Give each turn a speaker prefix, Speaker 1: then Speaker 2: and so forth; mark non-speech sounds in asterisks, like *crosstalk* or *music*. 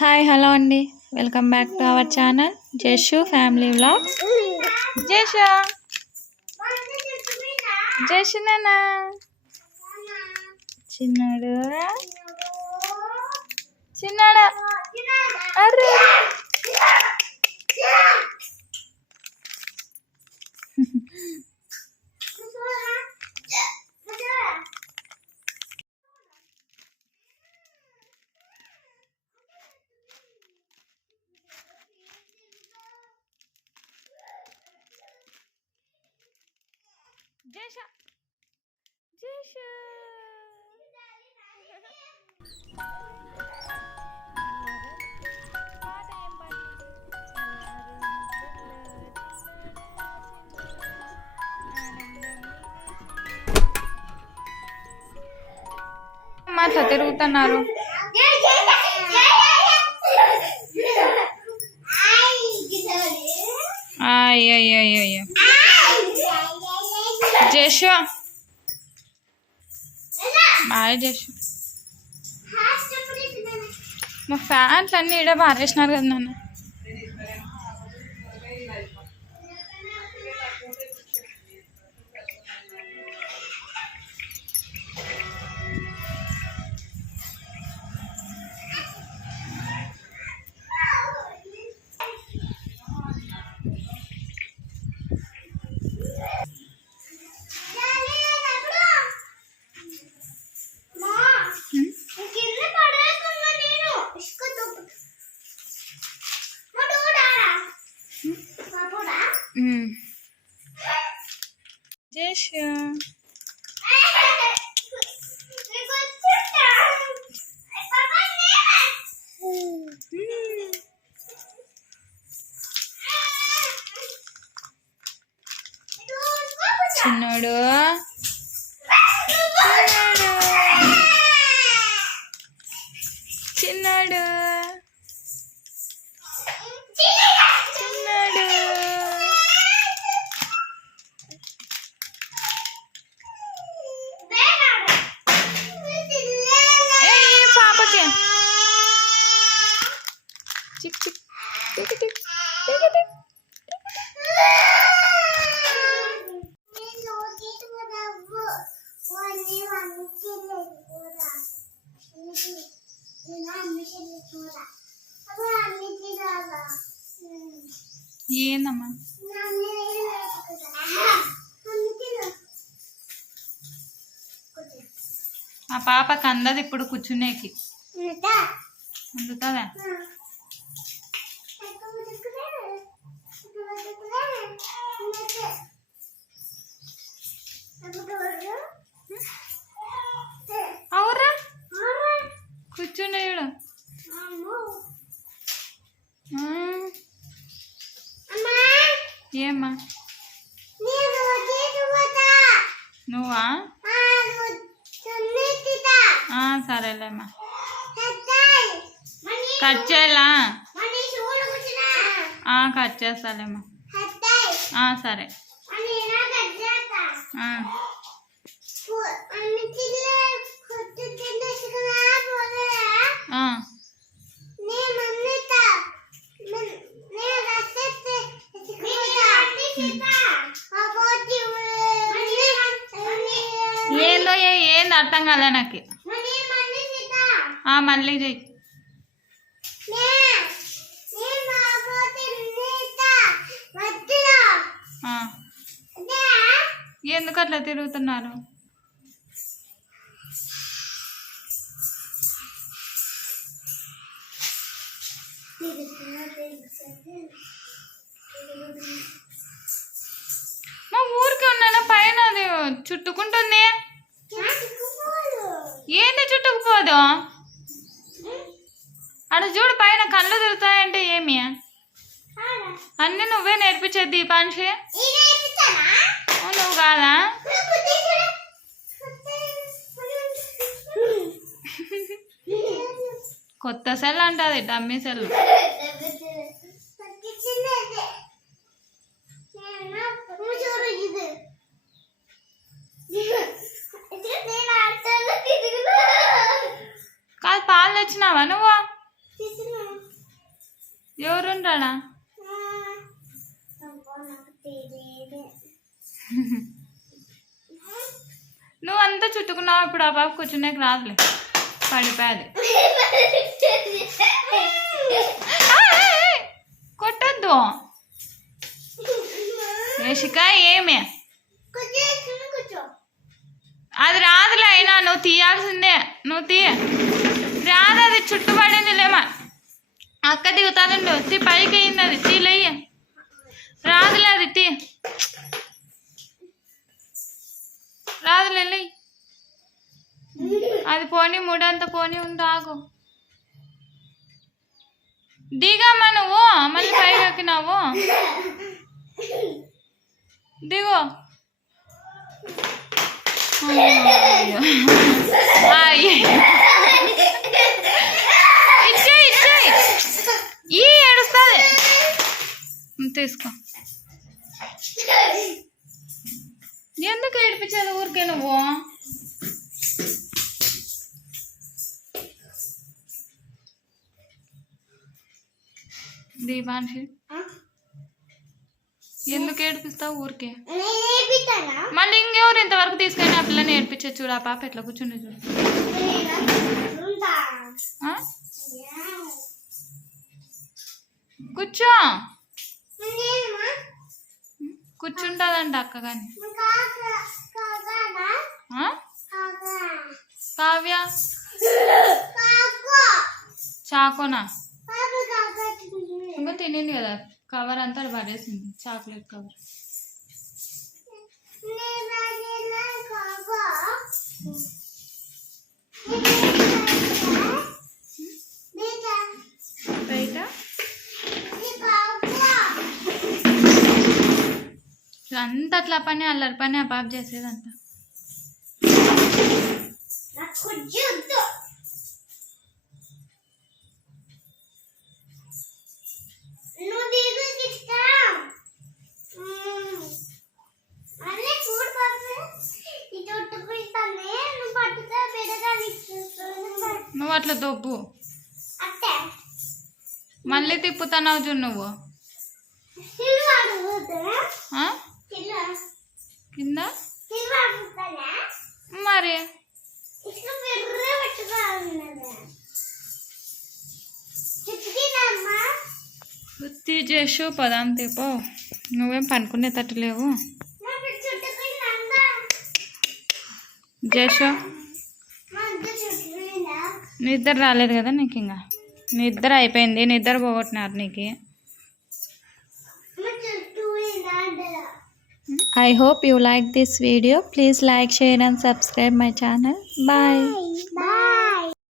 Speaker 1: Hi hello అండి. Welcome back to our channel Jashu family vlogs. జష? జషునా చిన్నాడు? చిన్నాడా? అరే జష జష అట్లా తిరుగుతున్నారు అయ్యయ్యయ్యో జషు బాయ్ జషు మా ఫ్యాన్లు అన్నీ ఇడ పారేసినారు కదా నాన్న. జషు. చిన్నోడు చిన్నాడు మా పాపకి అందదు ఇప్పుడు కూర్చునేకి. అందుతుందా నువ్వా? సరేలేమ్మా. కట్ చేయాలా? కట్ చేస్తాలేమ్మా. సరే ఆ, ఆ, ఏందో ఏ ఏంది అర్థం కాలే నాకు. మళ్ళీ చెయ్యి ఎందుకు అట్లా తిరుగుతున్నారు? మా ఊరికి ఉన్నాను? పైన అది చుట్టుకుంటుంది. చుట్టుకుపోదు అక్కడ చూడు పైన కళ్ళు తిరుగుతాయంటే ఏమి? అన్నీ నువ్వే నేర్పించేది దీపాంశి. ఓ, నువ్వు కాదా? *laughs* కొత్త సెల్ అంటది డమ్మీ సెల్.
Speaker 2: అంతా చుట్టుకున్నావు ఇప్పుడు ఆ బాబు కూర్చునే రాదులే. పడిపోయాది. కొట్టద్దు. యశిక ఏమే? అది రాదులే అయినా నువ్వు తీయాల్సిందే. నువ్వు తీయ రాదు అది చుట్టుపడింది లేమా అక్క దిగుతానండి వచ్చి పైకి అయింది అది. తీలయ్య రాదులే అది తీ. రాదులే లెయ్. అది పోనీ మూడంత పోనీ ఉంది ఆగు. దిగమ్మా నువ్వు మళ్ళీ పైకి ఎక్కినావు. దిగు. ఇచ్చే ఇచ్చే. ఈ ఏడుస్తుంది. తీసుకో. ఎందుకు ఏడిపించేది ఊరికే నువ్వు? దీపాన్షి ఎందుకు ఏడిపిస్తావు ఊరికే? మళ్ళీ ఇంకెవరు ఇంతవరకు తీసుకొని ఆ పిల్లని ఏడిపించే చూడు ఆ పాప ఎట్లా కూర్చుండే చూడు? కూర్చో. కూర్చుంటుందంట అక్క కానీ? కావ్య? చాకోనా? ఇంకా తినింది కదా కవర్ అంతా పడేసింది చాక్లెట్ కవర్ అంత అట్లా పని అల్లరి పని ఆ పాప చేసేదంతా.
Speaker 1: నువ్వు
Speaker 2: అట్లా దొబ్బు మళ్ళీ తిప్పుతున్నావు చూడు నువ్వు. కింద మరి? వృత్తి చేసు పదాం తీపో నువ్వేం పనుకునే తట్టు లేవు.
Speaker 1: నాకు
Speaker 2: నిద్ర రాలేదు కదా నీకు ఇంకా నిద్ర అయిపోయింది నిద్ర పోగొట్టినారు నీకు
Speaker 1: మా
Speaker 2: I hope you like this video. Please like, share and subscribe my channel. Bye.
Speaker 1: Bye.